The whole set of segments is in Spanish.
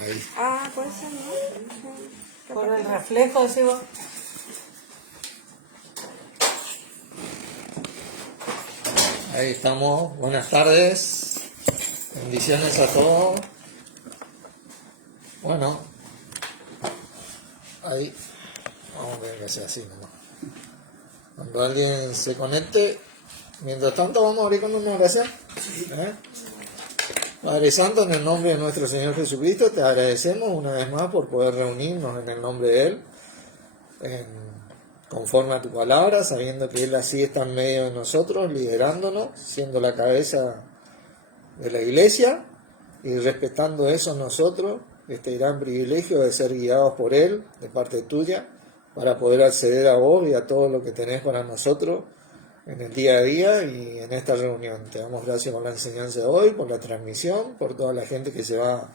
Ahí. Ah, puede ser, ¿no? Por el reflejo, decís vos. Ahí estamos. Buenas tardes. Bendiciones a todos. Bueno, ahí. Vamos a ver que sea así nomás. Cuando alguien se conecte, mientras tanto vamos a abrir con una oración. Padre Santo, en el nombre de nuestro Señor Jesucristo, te agradecemos una vez más por poder reunirnos en el nombre de Él, conforme a tu palabra, sabiendo que Él así está en medio de nosotros, liderándonos, siendo la cabeza de la iglesia y respetando eso nosotros, este gran privilegio de ser guiados por Él, de parte tuya, para poder acceder a vos y a todo lo que tenés para nosotros en el día a día y en esta reunión. Te damos gracias por la enseñanza de hoy, por la transmisión, por toda la gente que se va a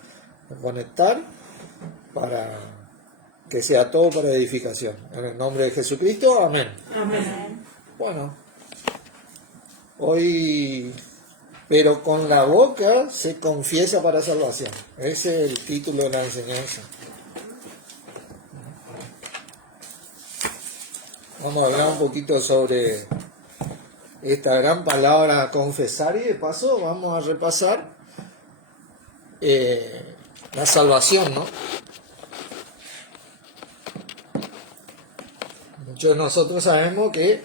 conectar, para que sea todo para edificación. En el nombre de Jesucristo, amén. Amén. Bueno, hoy, pero con la boca se confiesa para salvación. Ese es el título de la enseñanza. Vamos a hablar un poquito sobre esta gran palabra confesar y de paso vamos a repasar la salvación, ¿no? Muchos de nosotros sabemos que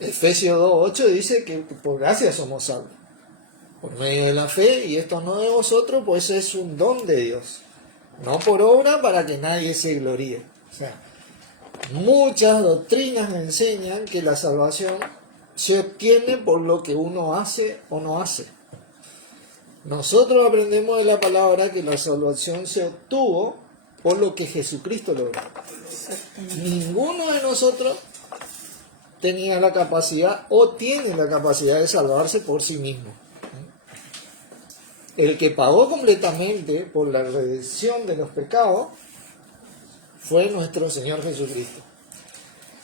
Efesios 2:8 dice que por gracia somos salvos, por medio de la fe, y esto no de vosotros, pues es un don de Dios, no por obra para que nadie se gloríe. O sea, muchas doctrinas enseñan que la salvación se obtiene por lo que uno hace o no hace. Nosotros aprendemos de la palabra que la salvación se obtuvo por lo que Jesucristo logró. Ninguno de nosotros tenía la capacidad o tiene la capacidad de salvarse por sí mismo. El que pagó completamente por la redención de los pecados fue nuestro Señor Jesucristo.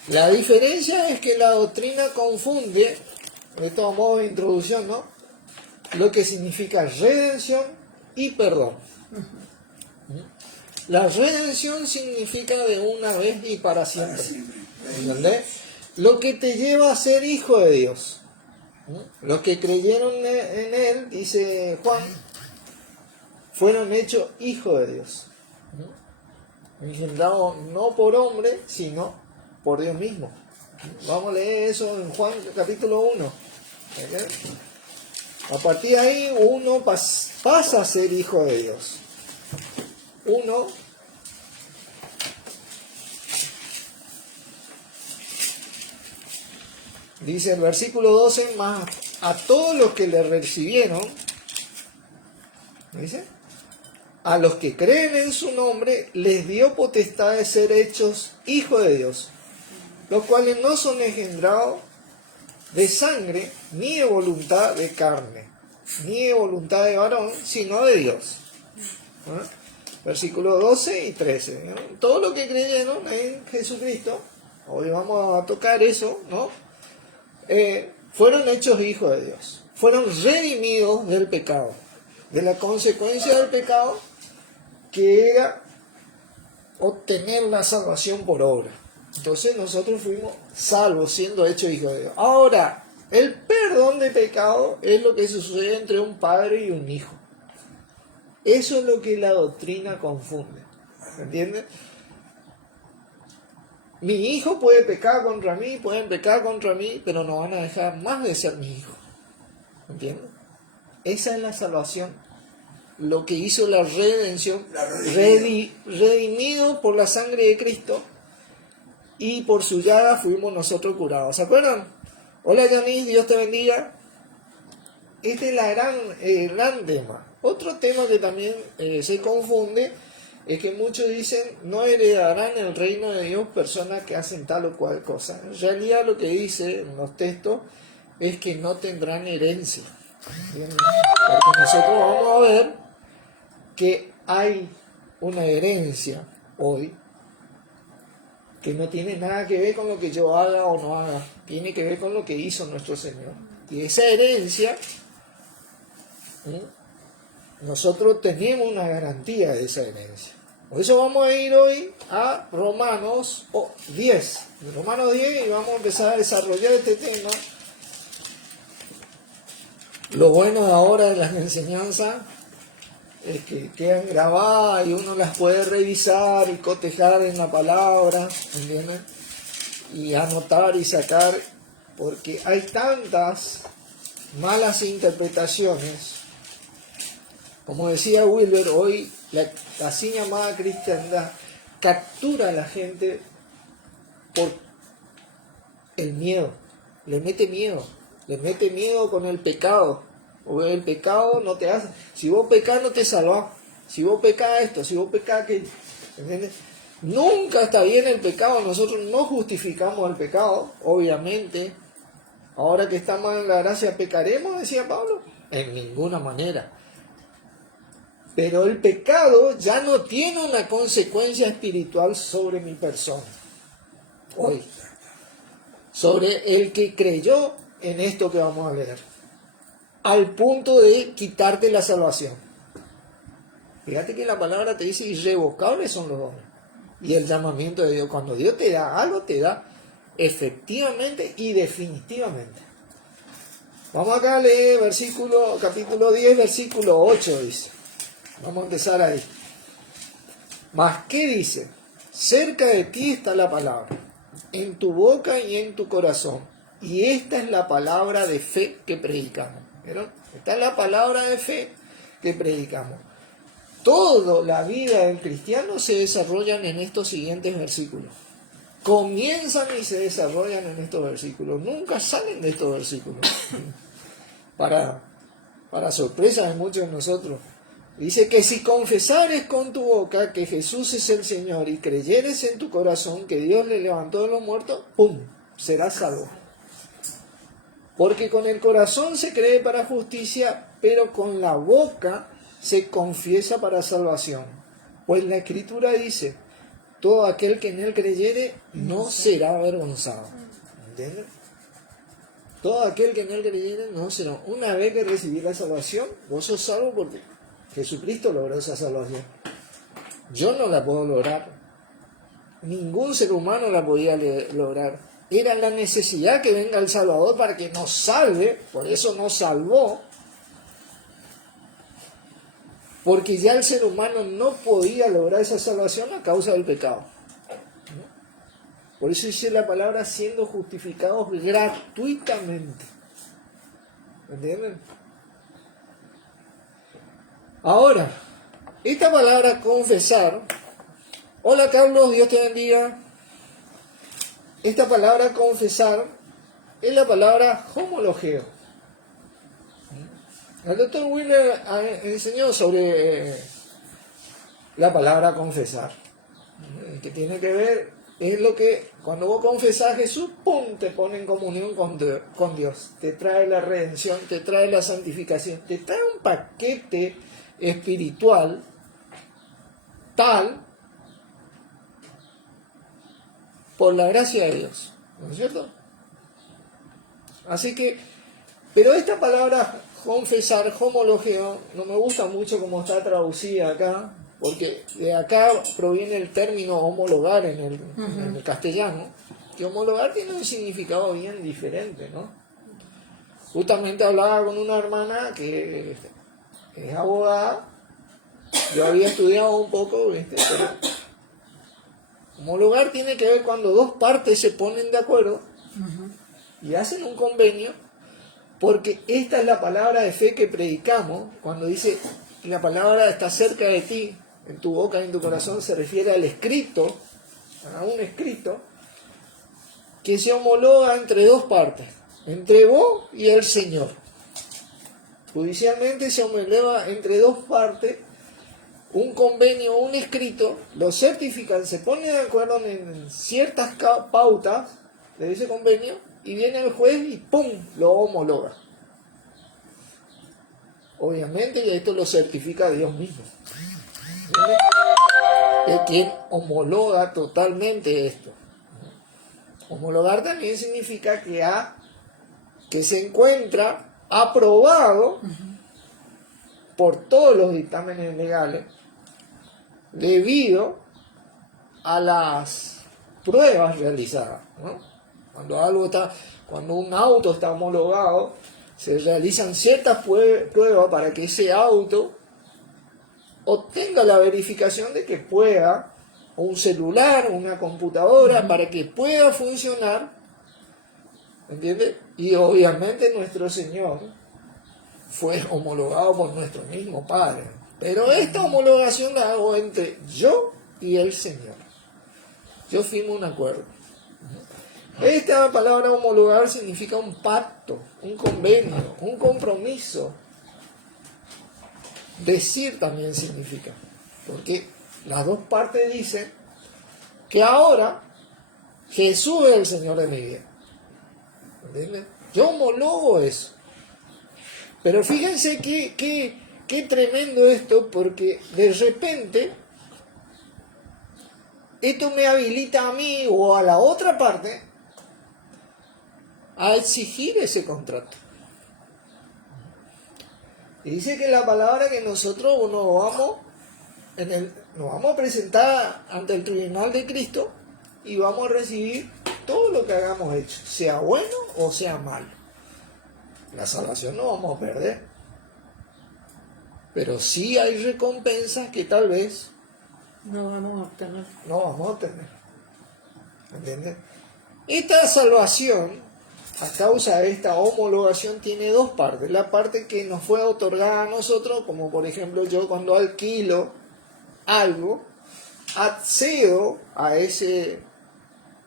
La diferencia es que la doctrina confunde, de todo modo de introducción, ¿no?, lo que significa redención y perdón. La redención significa de una vez y para siempre. ¿Entendés? Lo que te lleva a ser hijo de Dios. Los que creyeron en Él, dice Juan, fueron hechos hijos de Dios. Engendrados no por hombre, sino por Dios mismo. Vamos a leer eso en Juan capítulo 1. A partir de ahí uno pasa a ser hijo de Dios. Uno dice el versículo 12, más a todos los que le recibieron, dice, a los que creen en su nombre, les dio potestad de ser hechos hijos de Dios, los cuales no son engendrados de sangre, ni de voluntad de carne, ni de voluntad de varón, sino de Dios. Versículos 12 y 13. Todo lo que creyeron en Jesucristo, hoy vamos a tocar eso, ¿no? Fueron hechos hijos de Dios. Fueron redimidos del pecado, de la consecuencia del pecado, que era obtener la salvación por obra. Entonces nosotros fuimos salvos siendo hechos hijos de Dios. Ahora, el perdón de pecado es lo que sucede entre un padre y un hijo. Eso es lo que la doctrina confunde. ¿Entiendes? Mi hijo puede pecar contra mí, pueden pecar contra mí, pero no van a dejar más de ser mi hijo. ¿Entiendes? Esa es la salvación. Lo que hizo la redención, redimido por la sangre de Cristo, y por su llaga fuimos nosotros curados. ¿Se acuerdan? Hola Yanis, Dios te bendiga. Este es el gran tema. Otro tema que también se confunde es que muchos dicen no heredarán el reino de Dios personas que hacen tal o cual cosa. En realidad lo que dice en los textos es que no tendrán herencia. Porque nosotros vamos a ver que hay una herencia hoy que no tiene nada que ver con lo que yo haga o no haga, tiene que ver con lo que hizo nuestro Señor. Y esa herencia nosotros tenemos una garantía de esa herencia. Por eso vamos a ir hoy a Romanos 10. Romanos 10 y vamos a empezar a desarrollar este tema. Lo bueno de ahora de las enseñanzas es que quedan grabadas y uno las puede revisar y cotejar en la palabra, ¿entienden? Y anotar y sacar, porque hay tantas malas interpretaciones. Como decía Wilber, hoy la así llamada cristiandad captura a la gente por el miedo, le mete miedo con el pecado, porque el pecado no te hace, si vos pecás no te salvás, si vos pecás esto, si vos pecás aquello, ¿entiendes? Nunca está bien el pecado, nosotros no justificamos el pecado, obviamente. Ahora que estamos en la gracia, ¿pecaremos?, decía Pablo. En ninguna manera. Pero el pecado ya no tiene una consecuencia espiritual sobre mi persona. Hoy. Sobre el que creyó en esto que vamos a leer. Al punto de quitarte la salvación. Fíjate que la palabra te dice irrevocables son los dones. Y el llamamiento de Dios. Cuando Dios te da algo, te da efectivamente y definitivamente. Vamos acá a leer capítulo 10, versículo 8, dice. Vamos a empezar ahí. Mas, ¿qué dice? Cerca de ti está la palabra, en tu boca y en tu corazón. Y esta es la palabra de fe que predicamos. ¿Vieron? Esta es la palabra de fe que predicamos. Toda la vida del cristiano se desarrollan en estos siguientes versículos. Comienzan y se desarrollan en estos versículos. Nunca salen de estos versículos. Para sorpresa de muchos de nosotros. Dice que si confesares con tu boca que Jesús es el Señor y creyeres en tu corazón que Dios le levantó de los muertos, ¡pum!, serás salvo. Porque con el corazón se cree para justicia, pero con la boca se confiesa para salvación. Pues la Escritura dice, todo aquel que en él creyere no será avergonzado. ¿Entiendes? Todo aquel que en él creyere no será. Una vez que recibí la salvación, vos sos salvo porque Jesucristo logró esa salvación. Yo no la puedo lograr. Ningún ser humano la podía lograr. Era la necesidad que venga el Salvador para que nos salve. Por eso nos salvó. Porque ya el ser humano no podía lograr esa salvación a causa del pecado. Por eso dice la palabra siendo justificados gratuitamente. ¿Entienden? Ahora, esta palabra confesar. Hola Carlos, Dios te bendiga. Esta palabra confesar es la palabra homologeo. El doctor Wheeler enseñó sobre la palabra confesar. Que tiene que ver, es lo que cuando vos confesás a Jesús, ¡pum!, te pone en comunión con Dios. Te trae la redención, te trae la santificación, te trae un paquete espiritual tal por la gracia de Dios, ¿no es cierto? Así que, pero esta palabra confesar, homologeo, no me gusta mucho como está traducida acá, porque de acá proviene el término homologar en el castellano, que homologar tiene un significado bien diferente, ¿no? Justamente hablaba con una hermana que es abogada, yo había estudiado un poco, ¿viste? Pero homologar tiene que ver cuando dos partes se ponen de acuerdo y hacen un convenio, porque esta es la palabra de fe que predicamos. Cuando dice la palabra está cerca de ti, en tu boca y en tu corazón, se refiere al escrito, a un escrito que se homologa entre dos partes, entre vos y el Señor. Judicialmente se homologa entre dos partes un convenio, un escrito, lo certifican, se ponen de acuerdo en ciertas pautas de ese convenio y viene el juez y ¡pum!, lo homologa. Obviamente, y esto lo certifica Dios mismo. ¿Entiendes? Es quien homologa totalmente esto. Homologar también significa que se encuentra aprobado por todos los dictámenes legales debido a las pruebas realizadas, ¿no? Cuando un auto está homologado, se realizan ciertas pruebas para que ese auto obtenga la verificación de que pueda, o un celular, o una computadora, para que pueda funcionar, ¿entiendes? Y obviamente nuestro Señor fue homologado por nuestro mismo Padre. Pero esta homologación la hago entre yo y el Señor. Yo firmo un acuerdo. Esta palabra homologar significa un pacto, un convenio, un compromiso. Decir también significa, porque las dos partes dicen que ahora Jesús es el Señor de mi vida. ¿Entiendes? Yo homologo eso. Pero fíjense qué tremendo esto, porque de repente esto me habilita a mí o a la otra parte a exigir ese contrato. Y dice que la palabra que nosotros nos vamos a presentar ante el tribunal de Cristo y vamos a recibir todo lo que hagamos hecho, sea bueno o sea malo. La salvación no vamos a perder, pero sí hay recompensas que tal vez no vamos a obtener. no vamos a obtener. ¿Entiendes? Esta salvación, a causa de esta homologación, tiene dos partes. La parte que nos fue otorgada a nosotros, como por ejemplo yo cuando alquilo algo, accedo a ese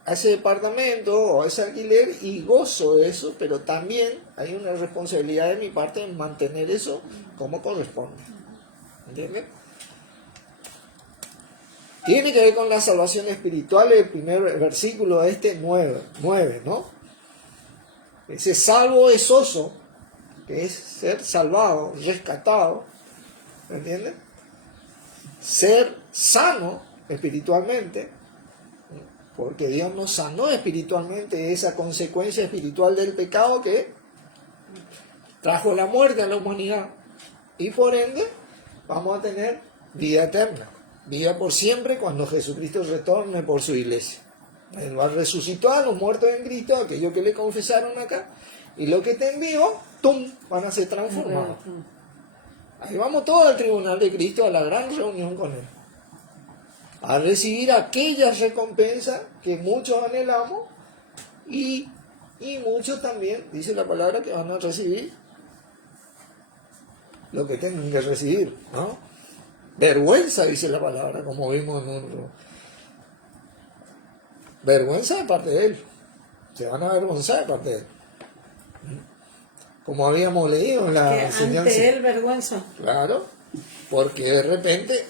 departamento o a ese alquiler y gozo de eso, pero también hay una responsabilidad de mi parte en mantener eso como corresponde. ¿Entiendes? Tiene que ver con la salvación espiritual, el primer versículo de este 9, ¿no? Ese salvo es oso, que es ser salvado, rescatado, ¿entiendes? Ser sano espiritualmente, porque Dios nos sanó espiritualmente, esa consecuencia espiritual del pecado que trajo la muerte a la humanidad, y por ende vamos a tener vida eterna, vida por siempre cuando Jesucristo retorne por su iglesia. Él va a resucitar a los muertos en Cristo, aquellos que le confesaron acá, y los que estén vivos, ¡tum!, van a ser transformados. Ahí vamos todos al tribunal de Cristo, a la gran reunión con Él, a recibir aquellas recompensas que muchos anhelamos y muchos también, dice la palabra, que van a recibir lo que tienen que recibir, ¿no? Vergüenza, dice la palabra, como vimos en un... Vergüenza de parte de Él. Se van a avergonzar de parte de Él. Como habíamos leído en la enseñanza. Ante Él vergüenza. Claro, porque de repente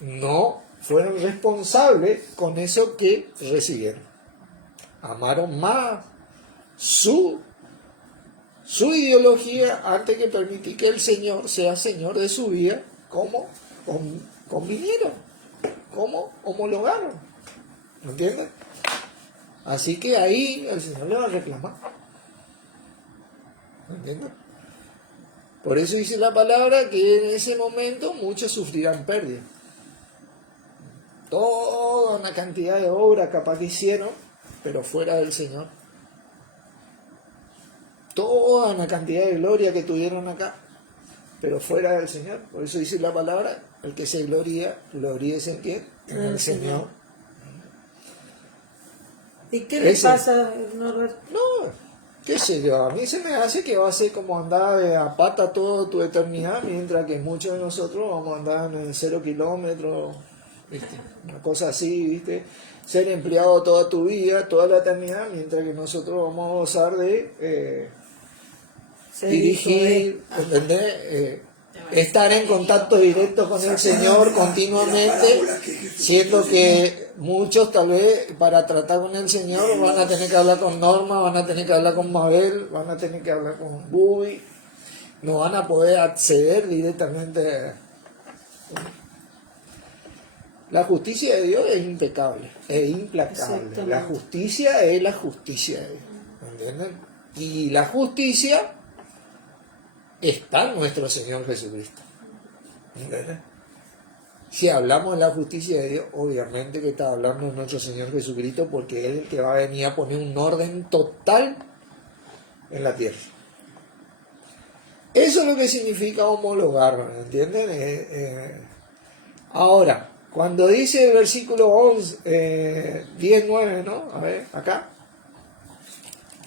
no fueron responsables con eso que recibieron. Amaron más su ideología antes que permitir que el Señor sea Señor de su vida, como convinieron, como homologaron. ¿Entiendes? Así que ahí el Señor le va a reclamar. ¿Entiendes? Por eso dice la palabra que en ese momento muchos sufrirán pérdida. Toda una cantidad de obras capaz que hicieron, pero fuera del Señor. Toda una cantidad de gloria que tuvieron acá, pero fuera del Señor. Por eso dice la palabra, el que se gloríese en quién, en el Señor. ¿Y qué le pasa, Norbert? No, qué sé yo, a mí se me hace que va a ser como andar a pata toda tu eternidad, mientras que muchos de nosotros vamos a andar en 0 kilómetros, ¿viste? Una cosa así, ¿viste? Ser empleado toda tu vida, toda la eternidad, mientras que nosotros vamos a gozar de dirigir, ¿entendés? Estar en contacto directo con el Señor continuamente, siendo que muchos tal vez para tratar con el Señor van a tener que hablar con Norma, van a tener que hablar con Mabel, van a tener que hablar con Bubi, no van a poder acceder directamente. La justicia de Dios es impecable, es implacable. La justicia es la justicia de Dios, ¿entienden? Y la justicia está en nuestro Señor Jesucristo. ¿Entendés? Si hablamos de la justicia de Dios, obviamente que está hablando de nuestro Señor Jesucristo, porque Él es el que va a venir a poner un orden total en la tierra. Eso es lo que significa homologar, ¿entienden? Ahora, cuando dice el versículo 11, 10, 9, ¿no? A ver, acá.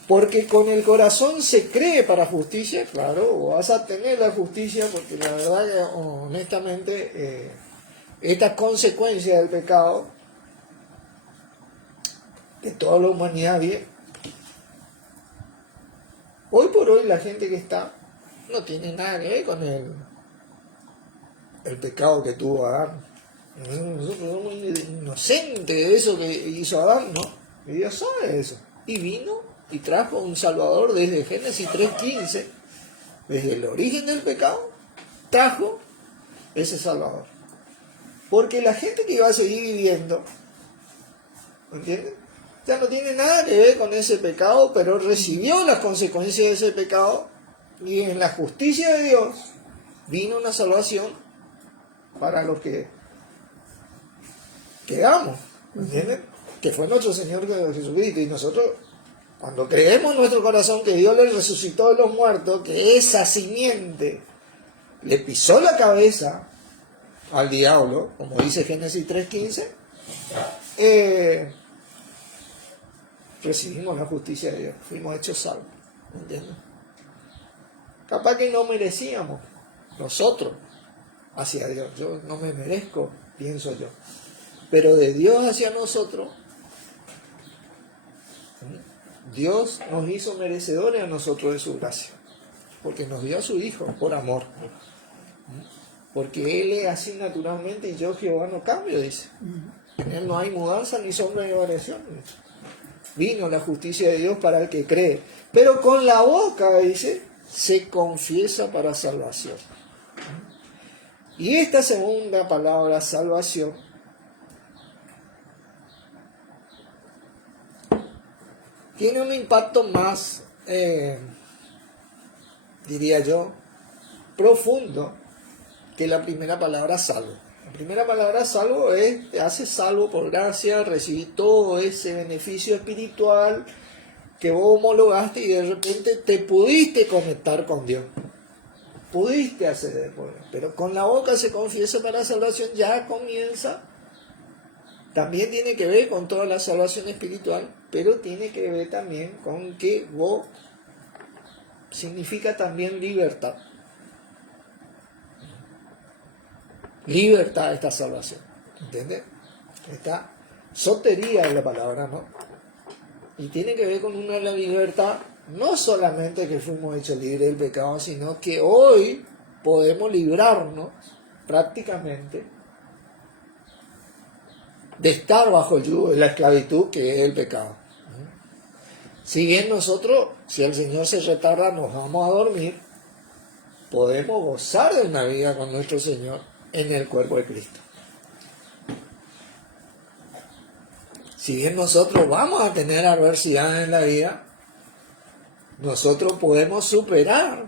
Porque con el corazón se cree para justicia, claro, vas a tener la justicia, porque la verdad que honestamente esta consecuencia del pecado de toda la humanidad viene. Hoy por hoy la gente que está no tiene nada que ver con el pecado que tuvo Adán. Nosotros somos inocentes de eso que hizo Adán, ¿no? Y Dios sabe eso. Y vino y trajo un Salvador desde Génesis 3:15, desde el origen del pecado, trajo ese Salvador. Porque la gente que iba a seguir viviendo, ¿entienden? Ya no tiene nada que ver con ese pecado, pero recibió las consecuencias de ese pecado y en la justicia de Dios vino una salvación para los que quedamos, ¿entienden? Que fue nuestro Señor Jesucristo. Y nosotros, cuando creemos en nuestro corazón que Dios le resucitó de los muertos, que esa simiente le pisó la cabeza al diablo, como dice Génesis 3:15, recibimos la justicia de Dios, fuimos hechos salvos, ¿entiendes? Capaz que no merecíamos nosotros hacia Dios, yo no me merezco, pienso yo, pero de Dios hacia nosotros, Dios nos hizo merecedores a nosotros de su gracia, porque nos dio a su Hijo por amor, porque Él es así naturalmente y yo Jehová no cambio, dice. En Él no hay mudanza ni sombra de variación. Vino la justicia de Dios para el que cree, pero con la boca, dice, se confiesa para salvación. Y esta segunda palabra, salvación, tiene un impacto más, diría yo, profundo que la primera palabra salvo. La primera palabra salvo es, te hace salvo por gracia, recibí todo ese beneficio espiritual que vos homologaste y de repente te pudiste conectar con Dios. Pudiste acceder por Él. Pero con la boca se confiesa para salvación, ya comienza. También tiene que ver con toda la salvación espiritual, pero tiene que ver también con que vos significa también libertad. Libertad esta salvación, ¿entiendes? Esta sotería de la palabra, ¿no? Y tiene que ver con una libertad, no solamente que fuimos hechos libres del pecado, sino que hoy podemos librarnos prácticamente de estar bajo el yugo de la esclavitud que es el pecado. Si bien nosotros, si el Señor se retarda, nos vamos a dormir, podemos gozar de una vida con nuestro Señor en el cuerpo de Cristo. Si bien nosotros vamos a tener adversidades en la vida, nosotros podemos superar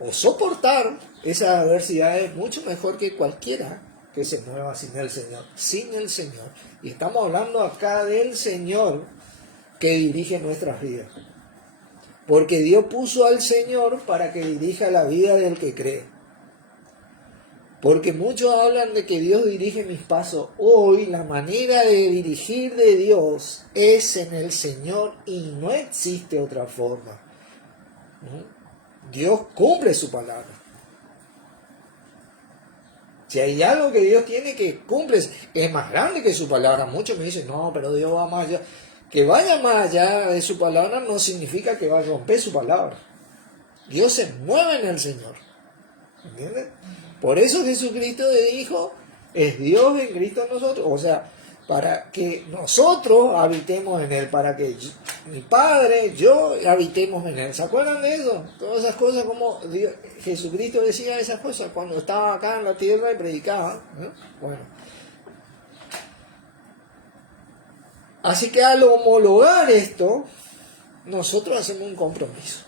o soportar esas adversidades mucho mejor que cualquiera que se mueva sin el Señor. Sin el Señor. Y estamos hablando acá del Señor que dirige nuestras vidas. Porque Dios puso al Señor para que dirija la vida del que cree. Porque muchos hablan de que Dios dirige mis pasos. Hoy la manera de dirigir de Dios es en el Señor y no existe otra forma. Dios cumple su palabra. Si hay algo que Dios tiene que cumple, es más grande que su palabra. Muchos me dicen, no, pero Dios va más allá. Que vaya más allá de su palabra no significa que va a romper su palabra. Dios se mueve en el Señor. ¿Entiendes? Por eso Jesucristo dijo, es Dios en Cristo en nosotros. O sea, para que nosotros habitemos en Él, para que mi Padre, yo habitemos en Él. ¿Se acuerdan de eso? Todas esas cosas como Dios, Jesucristo decía esas cosas cuando estaba acá en la tierra y predicaba, ¿no? Bueno. Así que al homologar esto, nosotros hacemos un compromiso.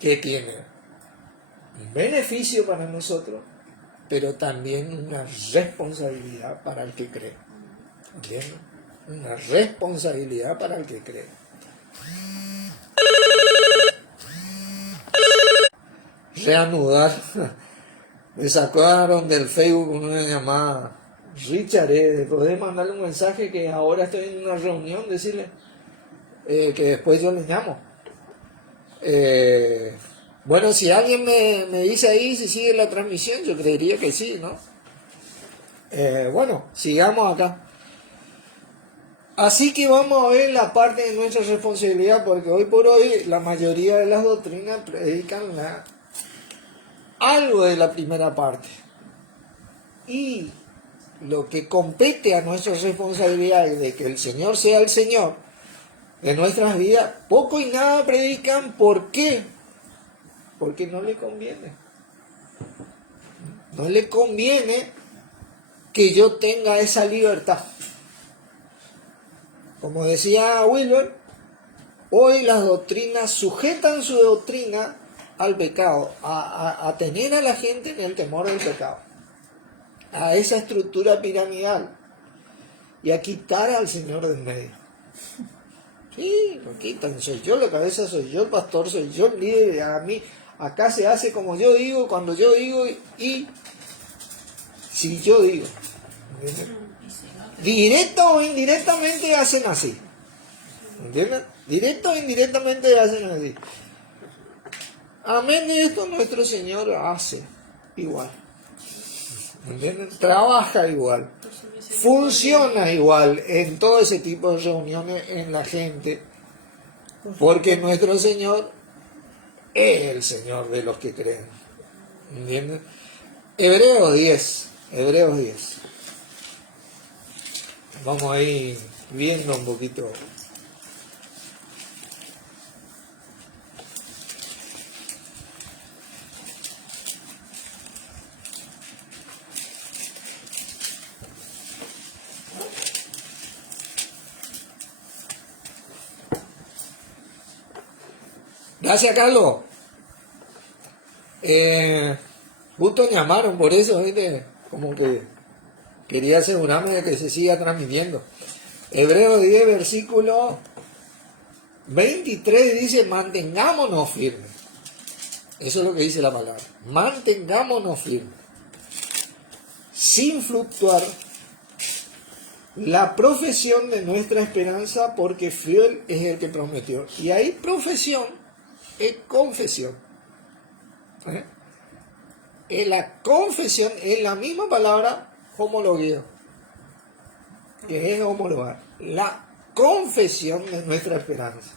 ¿Qué tiene? un beneficio para nosotros, pero también una responsabilidad para el que cree. ¿Entiendes? Una responsabilidad para el que cree. Reanudar. Me sacaron del Facebook una llamada. Richard, ¿podés mandarle un mensaje que ahora estoy en una reunión? Decirle que después yo le llamo. Bueno, si alguien me dice ahí si sigue la transmisión, yo creería que sí, ¿no? Bueno, sigamos acá. Así que vamos a ver la parte de nuestra responsabilidad, porque hoy por hoy la mayoría de las doctrinas predican algo de la primera parte. Y lo que compete a nuestra responsabilidad de que el Señor sea el Señor de nuestras vidas, poco y nada predican. ¿Por qué? Porque no le conviene. No le conviene que yo tenga esa libertad. Como decía Wilber, hoy las doctrinas sujetan su doctrina al pecado, a tener a la gente en el temor del pecado, a esa estructura piramidal y a quitar al Señor del medio. Sí, lo quitan, soy yo la cabeza, soy yo el pastor, soy yo el líder, a mí acá se hace como yo digo, cuando yo digo y si yo digo. ¿Entiendes? Directo o indirectamente hacen así. ¿Entienden? Directo o indirectamente hacen así. Amén de esto nuestro Señor hace igual. ¿Entienden? Trabaja igual. Funciona igual en todo ese tipo de reuniones en la gente. Porque nuestro Señor es el Señor de los que creen. ¿Entienden? Hebreos 10. Hebreos 10. Vamos a ir viendo un poquito. Gracias, Carlos. Justo me llamaron por eso, ¿viste? Como que quería asegurarme de que se siga transmitiendo. Hebreos 10, versículo 23 dice, mantengámonos firmes. Eso es lo que dice la palabra. Mantengámonos firmes. Sin fluctuar la profesión de nuestra esperanza, porque fiel es el que prometió. Y ahí profesión es confesión. La confesión es la misma palabra homologueo, que es homologar. La confesión de nuestra esperanza.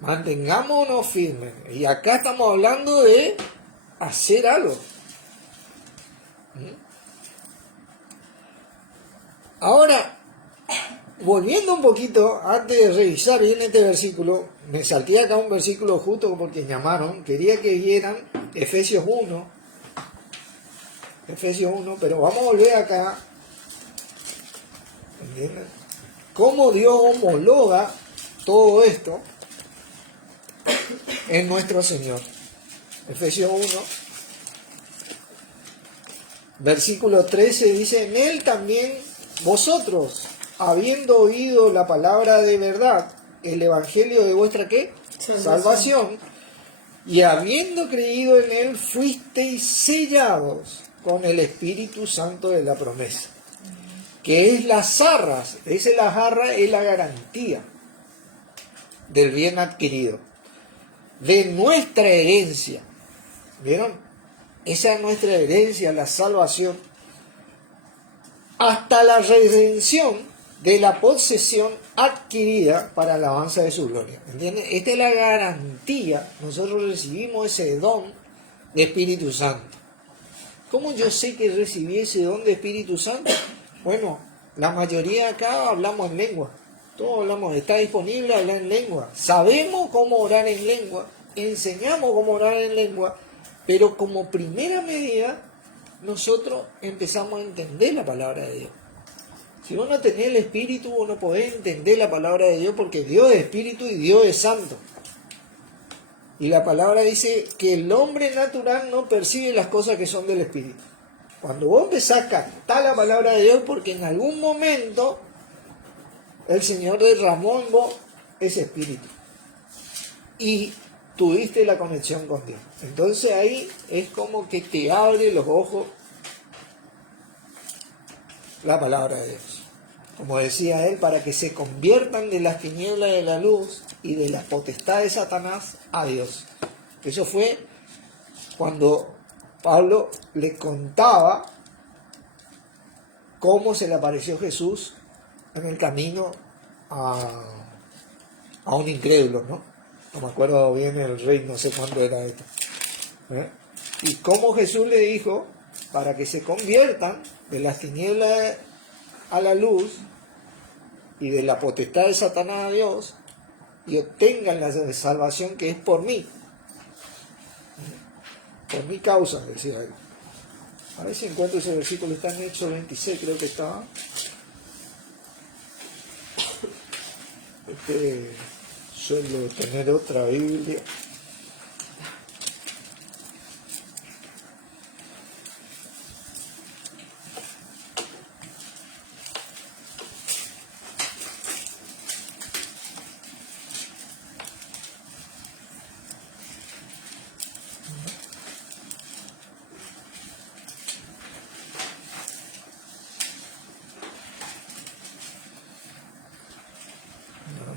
Mantengámonos firmes. Y acá estamos hablando de hacer algo. Ahora, volviendo un poquito, antes de revisar bien este versículo, me salté acá un versículo justo porque llamaron, quería que vieran Efesios 1, pero vamos a volver acá, ¿entienden? Cómo Dios homologa todo esto en nuestro Señor. Efesios 1, versículo 13 dice, en Él también vosotros, habiendo oído la palabra de verdad, el evangelio de vuestra ¿qué? Salvación, y habiendo creído en Él, fuisteis sellados con el Espíritu Santo de la promesa, que es las arras, la jarra es la garantía del bien adquirido, de nuestra herencia. ¿Vieron? Esa es nuestra herencia, la salvación, hasta la redención de la posesión adquirida para la alabanza de su gloria. ¿Entienden? Esta es la garantía. Nosotros recibimos ese don de Espíritu Santo. ¿Cómo yo sé que recibí ese don de Espíritu Santo? Bueno, la mayoría acá hablamos en lengua. Todos hablamos, está disponible hablar en lengua. Sabemos cómo orar en lengua, enseñamos cómo orar en lengua, pero como primera medida, nosotros empezamos a entender la palabra de Dios. Si vos no tenés el Espíritu, vos no podés entender la palabra de Dios, porque Dios es Espíritu y Dios es Santo. Y la palabra dice que el hombre natural no percibe las cosas que son del Espíritu. Cuando vos empezás a captar la palabra de Dios, porque en algún momento el Señor derramó en vos ese Espíritu. Y tuviste la conexión con Dios. Entonces ahí es como que te abre los ojos la palabra de Dios. Como decía él, para que se conviertan de las tinieblas de la luz y de la potestad de Satanás a Dios. Eso fue cuando Pablo le contaba cómo se le apareció Jesús en el camino a un incrédulo, ¿no? No me acuerdo bien el rey, no sé cuándo era esto. Y cómo Jesús le dijo, para que se conviertan de las tinieblas a la luz y de la potestad de Satanás a Dios y obtengan la salvación que es por mí. Por mi causa, decía él. A ver si encuentro ese versículo, está en Hechos 26, creo que estaba. Suelo tener otra Biblia.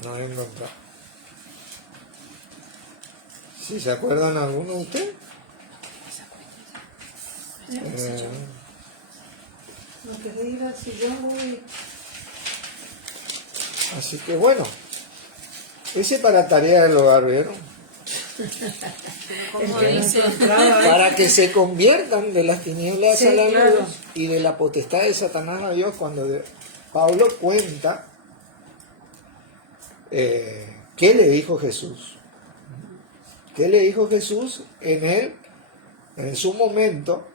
No he encontrado. ¿Sí se acuerdan alguno de ustedes? No querés ir al sillón, güey. Así que bueno, ese para tarea del hogar, ¿vieron? Como El que no dice, encontraba, Para que se conviertan de las tinieblas Sí, a la claro. luz y de la potestad de Satanás a Dios, cuando Pablo cuenta qué le dijo Jesús. ¿Qué le dijo Jesús en su momento,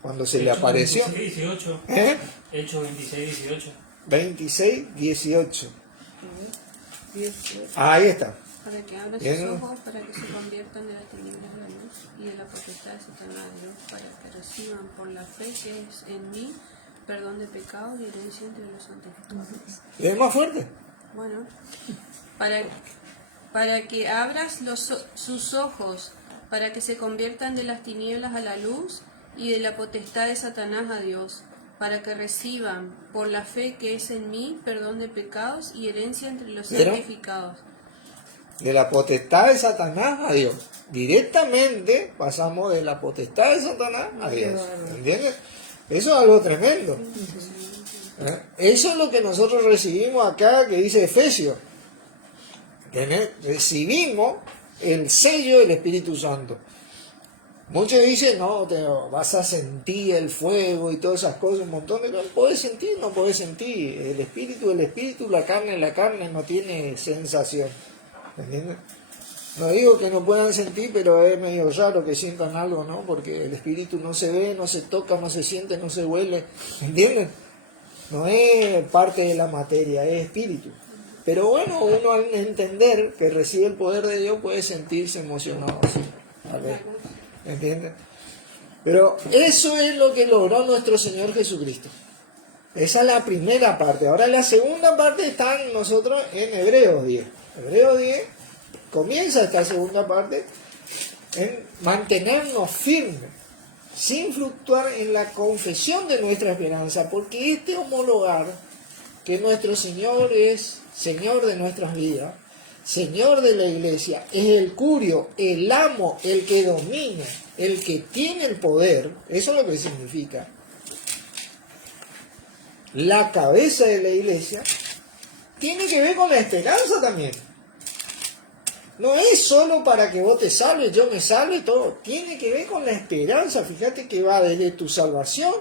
cuando se le apareció? 26, 18. ¿Eh? Hechos 26, 18. 26, 18. 18. Ahí está. para que abra Bien. sus ojos, para que se conviertan de las tinieblas a la luz y de la potestad de Satanás a Dios, para que reciban por la fe que es en mí perdón de pecados y herencia entre los santificados. ¿Es más fuerte? Bueno, para que abras sus ojos, para que se conviertan de las tinieblas a la luz y de la potestad de Satanás a Dios, para que reciban por la fe que es en mí perdón de pecados y herencia entre los ¿Vieron? santificados. De la potestad de Satanás a Dios. Directamente pasamos de la potestad de Satanás a Dios. ¿Entiendes? Eso es algo tremendo. Eso es lo que nosotros recibimos acá, que dice Efesios. Recibimos el sello del Espíritu Santo. Muchos dicen, no, vas a sentir el fuego y todas esas cosas, un montón de cosas. ¿Podés sentir? No podés sentir. El espíritu, la carne no tiene sensación. ¿Entiendes? No digo que no puedan sentir, pero es medio raro que sientan algo, ¿no? Porque el espíritu no se ve, no se toca, no se siente, no se huele. ¿Entienden? No es parte de la materia, es espíritu. Pero bueno, uno al entender que recibe el poder de Dios puede sentirse emocionado así, tal vez. ¿Entienden? Pero eso es lo que logró nuestro Señor Jesucristo. Esa es la primera parte. Ahora la segunda parte está en nosotros en Hebreos 10. Hebreos 10 comienza esta segunda parte en mantenernos firmes, sin fluctuar en la confesión de nuestra esperanza, porque este homologar que nuestro Señor es Señor de nuestras vidas, Señor de la iglesia, es el curio, el amo, el que domina, el que tiene el poder. Eso es lo que significa. La cabeza de la iglesia tiene que ver con la esperanza también. No es solo para que vos te salves, yo me salve, todo. Tiene que ver con la esperanza. Fíjate que va desde tu salvación,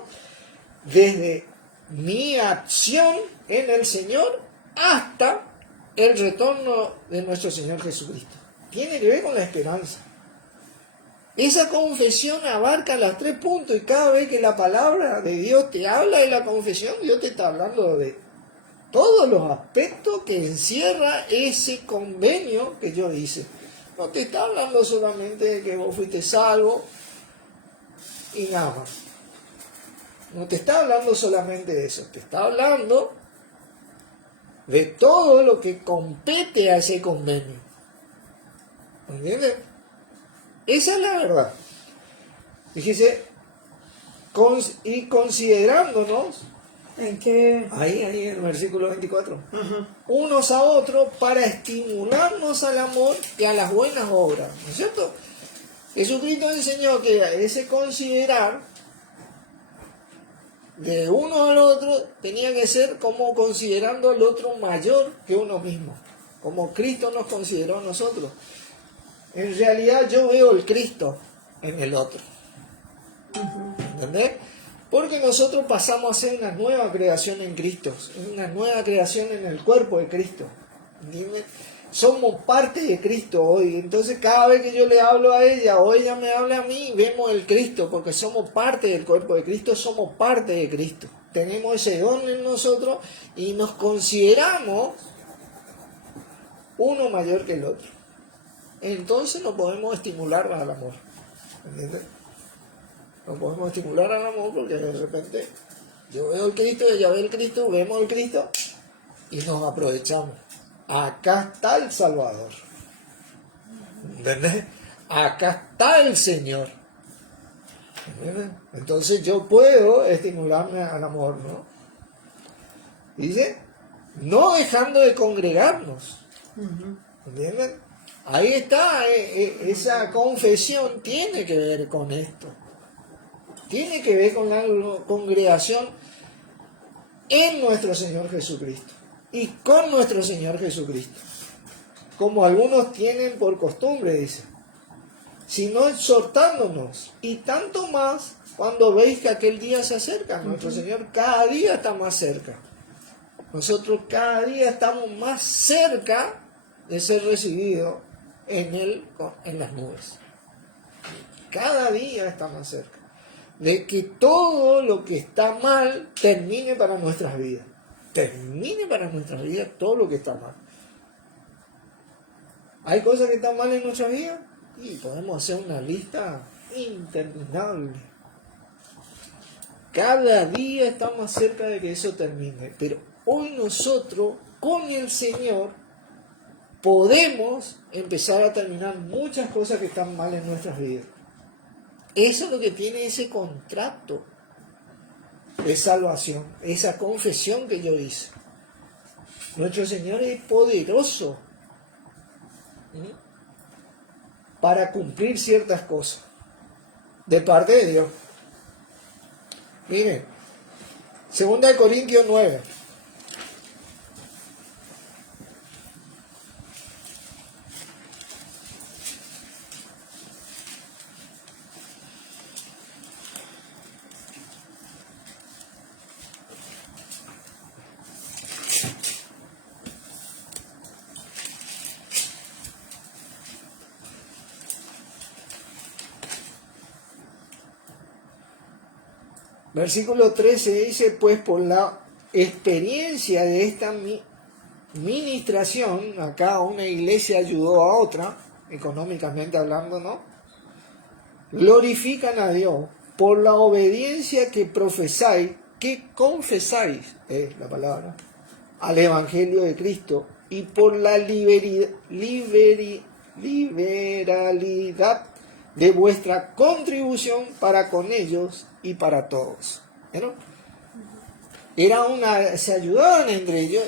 desde mi acción en el Señor, hasta el retorno de nuestro Señor Jesucristo. Tiene que ver con la esperanza. Esa confesión abarca los 3 puntos y cada vez que la palabra de Dios te habla de la confesión, Dios te está hablando de todos los aspectos que encierra ese convenio que yo hice. no te está hablando solamente de que vos fuiste salvo y nada más. No te está hablando solamente de eso, te está hablando de todo lo que compete a ese convenio. ¿Entiendes? Esa es la verdad. Fíjese, y considerándonos, ¿En qué? ahí en el versículo 24, Ajá. unos a otros para estimularnos al amor y a las buenas obras, ¿no es cierto? Jesucristo enseñó que ese considerar de uno al otro tenía que ser como considerando al otro mayor que uno mismo, como Cristo nos consideró a nosotros. En realidad yo veo el Cristo en el otro. ¿Entendés? Porque nosotros pasamos a ser una nueva creación en Cristo, una nueva creación en el cuerpo de Cristo. ¿Entiendes? Somos parte de Cristo hoy. Entonces cada vez que yo le hablo a ella o ella me habla a mí, vemos el Cristo, porque somos parte del cuerpo de Cristo, somos parte de Cristo. Tenemos ese don en nosotros y nos consideramos uno mayor que el otro. Entonces nos podemos estimular al amor. ¿Entiendes? Nos podemos estimular al amor porque de repente yo veo el Cristo, ella ve el Cristo, vemos el Cristo y nos aprovechamos. Acá está el Salvador. ¿Entendés? Acá está el Señor. ¿Entiendes? Entonces yo puedo estimularme al amor, ¿no? Dice, no dejando de congregarnos. ¿Entienden? Ahí está, esa confesión tiene que ver con esto. Tiene que ver con la congregación en nuestro Señor Jesucristo y con nuestro Señor Jesucristo, como algunos tienen por costumbre, dice, sino exhortándonos, y tanto más cuando veis que aquel día se acerca. Nuestro Señor cada día está más cerca. Nosotros cada día estamos más cerca de ser recibidos en Él, en las nubes. Cada día está más cerca de que todo lo que está mal termine para nuestras vidas. Termine para nuestras vidas todo lo que está mal. ¿Hay cosas que están mal en nuestras vidas? Y podemos hacer una lista interminable. Cada día está más cerca de que eso termine. Pero hoy nosotros, con el Señor, podemos empezar a terminar muchas cosas que están mal en nuestras vidas. Eso es lo que tiene ese contrato de salvación, esa confesión que yo hice. Nuestro Señor es poderoso para cumplir ciertas cosas de parte de Dios. Miren, 2 Corintios 9. Versículo 13 dice, pues por la experiencia de esta ministración, acá una iglesia ayudó a otra, económicamente hablando, ¿no? Glorifican a Dios por la obediencia que profesáis, que confesáis, es la palabra, al Evangelio de Cristo, y por la liberalidad de vuestra contribución para con ellos y para todos. ¿No? Se ayudaban entre ellos,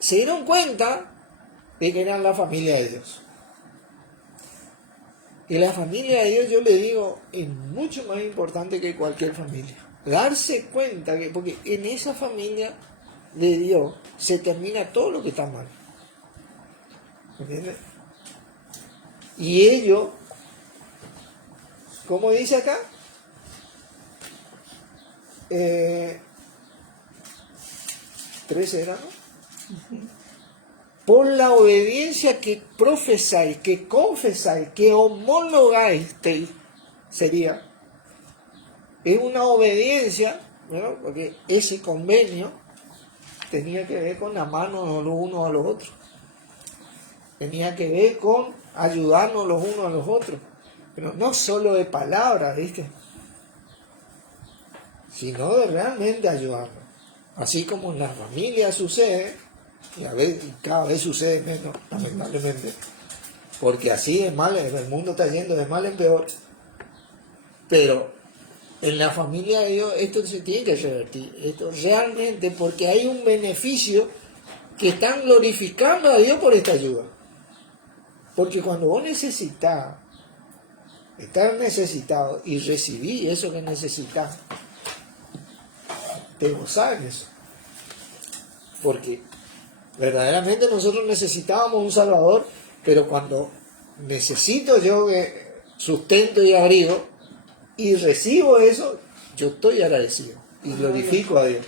se dieron cuenta de que eran la familia de Dios. Y la familia de Dios, yo le digo, es mucho más importante que cualquier familia. Darse cuenta que, porque en esa familia de Dios se termina todo lo que está mal. ¿Entiendes? Y ellos, como dice acá, 13 era, ¿no? Por la obediencia que profesáis, que confesáis, que homologáis, sería. Es una obediencia, ¿no? Porque ese convenio tenía que ver con la mano de los unos a los otros. tenía que ver con ayudarnos los unos a los otros, pero no solo de palabras, ¿viste? Sino de realmente ayudarnos. Así como en la familia sucede, y cada vez sucede menos, lamentablemente, porque así es mal, el mundo está yendo de mal en peor, pero en la familia de Dios esto se tiene que revertir, esto realmente, porque hay un beneficio que están glorificando a Dios por esta ayuda. Porque cuando vos necesitas, estar necesitado y recibir eso que necesitas, te gozás en eso. Porque verdaderamente nosotros necesitábamos un Salvador, pero cuando necesito yo sustento y abrigo y recibo eso, yo estoy agradecido y glorifico a Dios.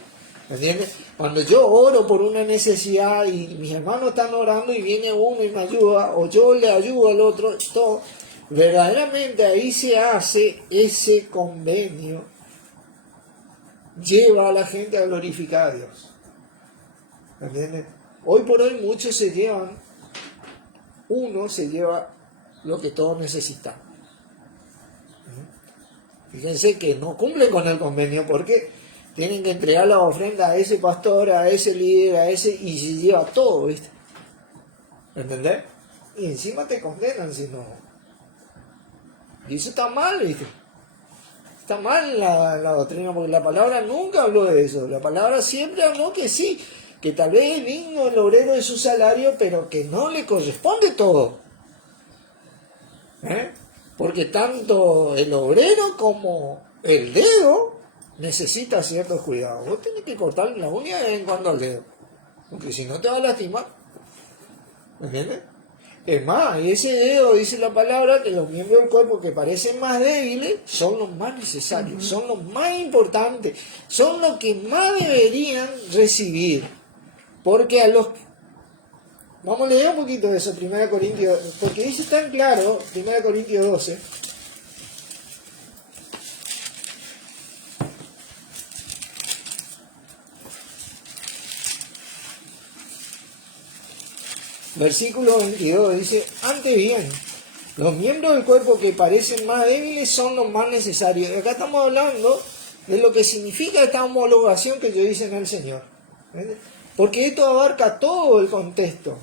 ¿Me entiendes? Cuando yo oro por una necesidad y mis hermanos están orando y viene uno y me ayuda, o yo le ayudo al otro, todo, verdaderamente ahí se hace ese convenio, lleva a la gente a glorificar a Dios. ¿Me entiendes? Hoy por hoy muchos se lleva lo que todos necesitamos. Fíjense que no cumplen con el convenio porque tienen que entregar la ofrenda a ese pastor, a ese líder, a ese, y se lleva todo, ¿viste? ¿Entendés? Y encima te condenan si no. Y eso está mal, ¿viste? Está mal la doctrina, porque la palabra nunca habló de eso. La palabra siempre habló que sí, que tal vez es digno el obrero de su salario, pero que no le corresponde todo. Porque tanto el obrero como el dedo necesita ciertos cuidados. Vos tenés que cortarle la uña de vez en cuando al dedo, porque si no te va a lastimar. ¿Me entiendes? Es más, y ese dedo dice la palabra que los miembros del cuerpo que parecen más débiles son los más necesarios, son los más importantes, son los que más deberían recibir. Porque a los... Vamos a leer un poquito de eso, 1 Corintios, porque dice tan claro, 1 Corintios 12, versículo 22, dice, antes bien, los miembros del cuerpo que parecen más débiles son los más necesarios. Y acá estamos hablando de lo que significa esta homologación que yo hice en el Señor. ¿Entiendes? Porque esto abarca todo el contexto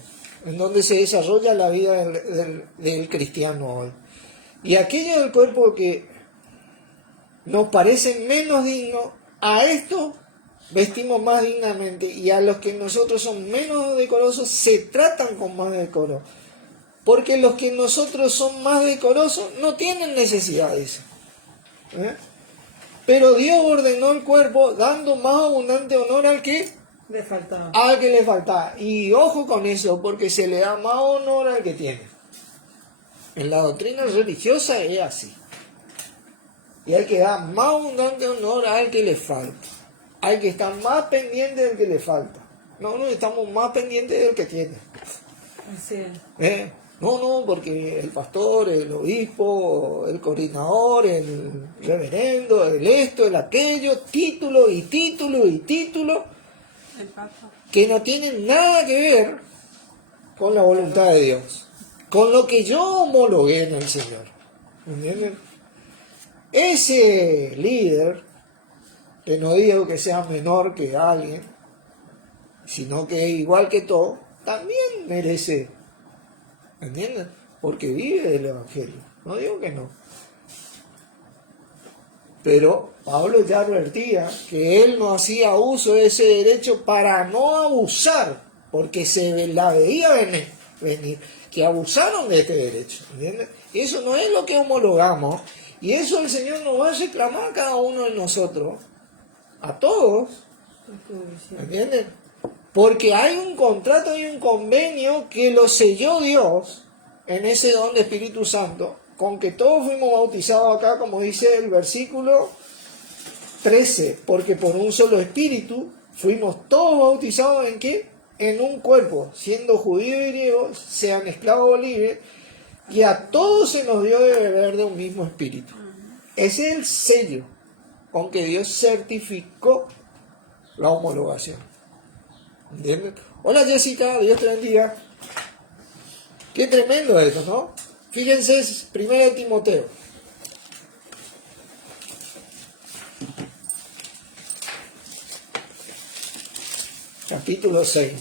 en donde se desarrolla la vida del cristiano hoy. Y aquellos del cuerpo que nos parecen menos dignos, a esto vestimos más dignamente, y a los que nosotros son menos decorosos se tratan con más decoro. Porque los que nosotros son más decorosos no tienen necesidad de eso. Pero Dios ordenó el cuerpo dando más abundante honor al que Le faltaba. le faltaba. Y ojo con eso, porque se le da más honor al que tiene. En la doctrina religiosa es así. Y hay que dar más abundante honor al que le falta. Hay que estar más pendiente del que le falta. No estamos más pendientes del que tiene. Así es. No, porque el pastor, el obispo, el coordinador, el reverendo, el esto, el aquello, título y título y título, El Papa. que no tienen nada que ver con la voluntad de Dios, con lo que yo homologué en el Señor. ¿Entienden? Ese líder, que no digo que sea menor que alguien, sino que es igual que todo, también merece, ¿entienden? Porque vive del Evangelio, no digo que no. Pero Pablo ya advertía que él no hacía uso de ese derecho para no abusar, porque se la veía venir, que abusaron de este derecho, ¿entienden? Y eso no es lo que homologamos, y eso el Señor nos va a reclamar a cada uno de nosotros, a todos, ¿entienden? Porque hay un contrato y un convenio que lo selló Dios en ese don de Espíritu Santo, con que todos fuimos bautizados acá, como dice el versículo 13, porque por un solo Espíritu fuimos todos bautizados ¿en qué? En un cuerpo, siendo judíos y griegos, sean esclavos o libres, y a todos se nos dio de beber de un mismo Espíritu. Ese es el sello con que Dios certificó la homologación. ¿Entiendes? Hola Jessica, Dios te bendiga. Qué tremendo esto, ¿no? Fíjense, es 1 Timoteo. Capítulo 6.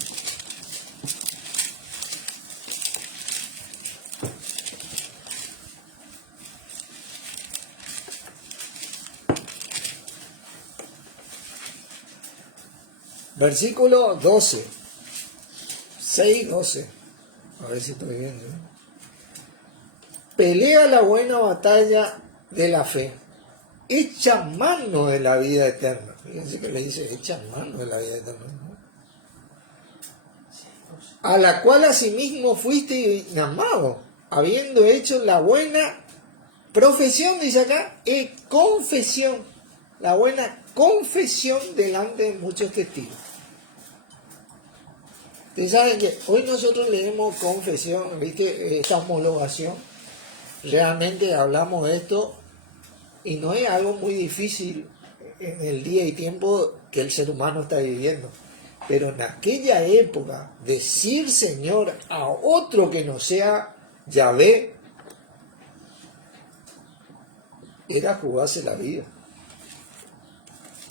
Versículo 12. 6, 12. A ver si estoy viendo. Pelea la buena batalla de la fe. Echa mano de la vida eterna. Fíjense que le dice, echa mano de la vida eterna, ¿no? A la cual asimismo fuiste llamado, habiendo hecho la buena profesión, dice acá, confesión. La buena confesión delante de muchos testigos. Ustedes saben que hoy nosotros leemos confesión, ¿viste? Esta homologación. Realmente hablamos de esto y no es algo muy difícil en el día y tiempo que el ser humano está viviendo. Pero en aquella época, decir Señor a otro que no sea Yahvé, era jugarse la vida.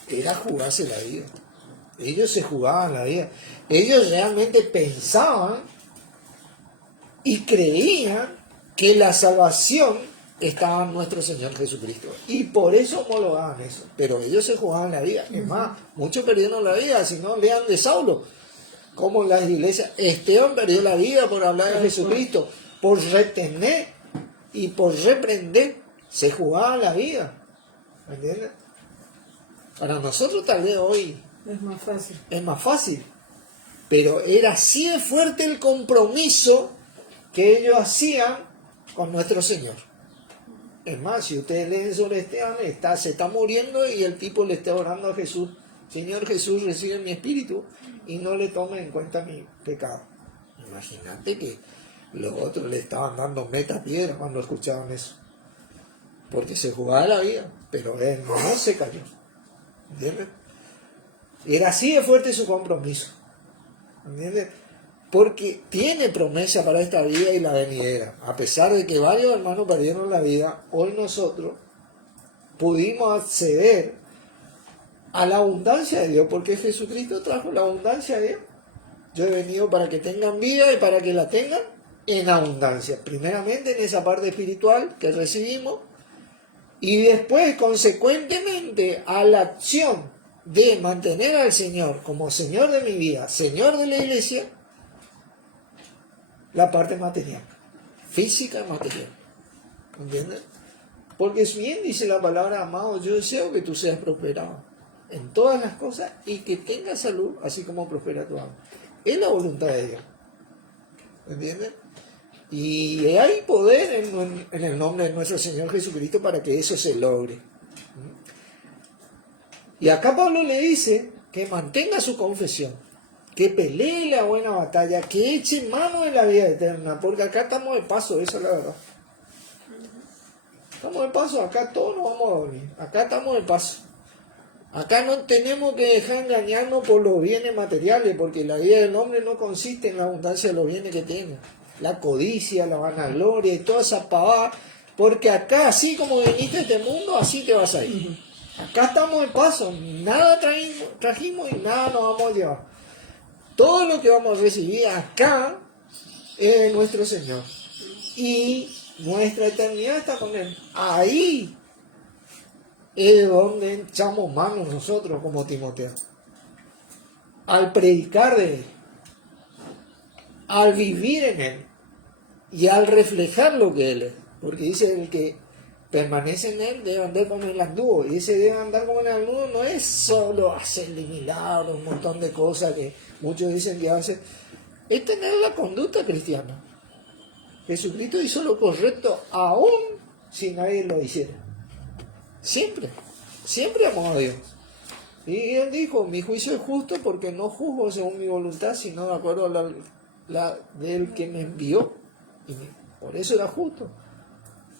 Era jugarse la vida. Ellos se jugaban la vida. Ellos realmente pensaban y creían que la salvación estaba en nuestro Señor Jesucristo. Y por eso homologaban eso. Pero ellos se jugaban la vida. Es más, muchos perdieron la vida. Si no, lean de Saulo. Como en las iglesias. Esteban perdió la vida por hablar de Jesucristo. Por retener y por reprender. Se jugaba la vida. ¿Me entiendes? Para nosotros tal vez hoy Es más fácil. es más fácil. Pero era así de fuerte el compromiso que ellos hacían con nuestro Señor. Es más, si ustedes leen sobre Esteban, se está muriendo y el tipo le está orando a Jesús. Señor Jesús, recibe mi espíritu y no le tome en cuenta mi pecado. Imagínate que los otros le estaban dando metapiedra cuando escuchaban eso. Porque se jugaba la vida, pero él no se cayó. ¿Entiendes? Era así de fuerte su compromiso. ¿Entiendes? Porque tiene promesa para esta vida y la venidera. A pesar de que varios hermanos perdieron la vida, hoy nosotros pudimos acceder a la abundancia de Dios, porque Jesucristo trajo la abundancia de Dios. Yo he venido para que tengan vida y para que la tengan en abundancia. Primeramente en esa parte espiritual que recibimos y después consecuentemente a la acción de mantener al Señor como Señor de mi vida, Señor de la iglesia, la parte material, física y material. ¿Entiendes? Porque es bien, dice la palabra, amado, yo deseo que tú seas prosperado en todas las cosas y que tengas salud, así como prospera tu alma. Es la voluntad de Dios. ¿Entiendes? Y hay poder en el nombre de nuestro Señor Jesucristo para que eso se logre. Y acá Pablo le dice que mantenga su confesión, que pelee la buena batalla, que eche mano de la vida eterna, porque acá estamos de paso, eso es la verdad. Estamos de paso, acá todos nos vamos a dormir, acá estamos de paso. Acá no tenemos que dejar engañarnos por los bienes materiales, porque la vida del hombre no consiste en la abundancia de los bienes que tiene. La codicia, la vanagloria y toda esa pavada, porque acá, así como viniste a este mundo, así te vas a ir. Acá estamos de paso, nada trajimos y nada nos vamos a llevar. Todo lo que vamos a recibir acá es de nuestro Señor. Y nuestra eternidad está con Él. Ahí es donde echamos manos nosotros como Timoteo. Al predicar de Él, al vivir en Él y al reflejar lo que Él es. Porque dice el que permanece en Él debe andar como el anduvo. Y ese debe andar como el anduvo no es solo hacerle milagros, un montón de cosas que muchos dicen que hace. Es tener la conducta cristiana. Jesucristo hizo lo correcto aún si nadie lo hiciera. Siempre amó a Dios. Y Él dijo, mi juicio es justo porque no juzgo según mi voluntad, sino de acuerdo a la del que me envió. Y por eso era justo.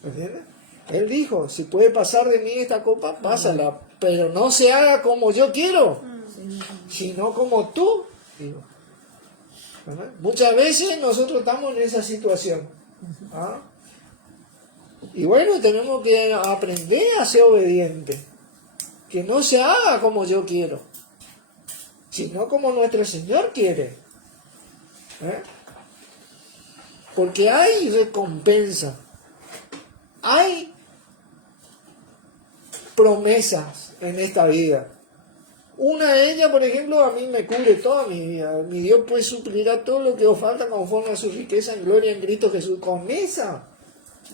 ¿Entiendes? Él dijo, si puede pasar de mí esta copa, pásala, pero no se haga como yo quiero, sino como tú. Digo. ¿verdad? Muchas veces nosotros estamos en esa situación. ¿Ah? Y bueno, tenemos que aprender a ser obedientes. Que no se haga como yo quiero, sino como nuestro Señor quiere. Porque hay recompensa, hay promesas en esta vida. Una de ellas, por ejemplo, a mí me cubre toda mi vida. Mi Dios pues suplirá todo lo que os falta conforme a su riqueza en gloria en Cristo Jesús. Con esa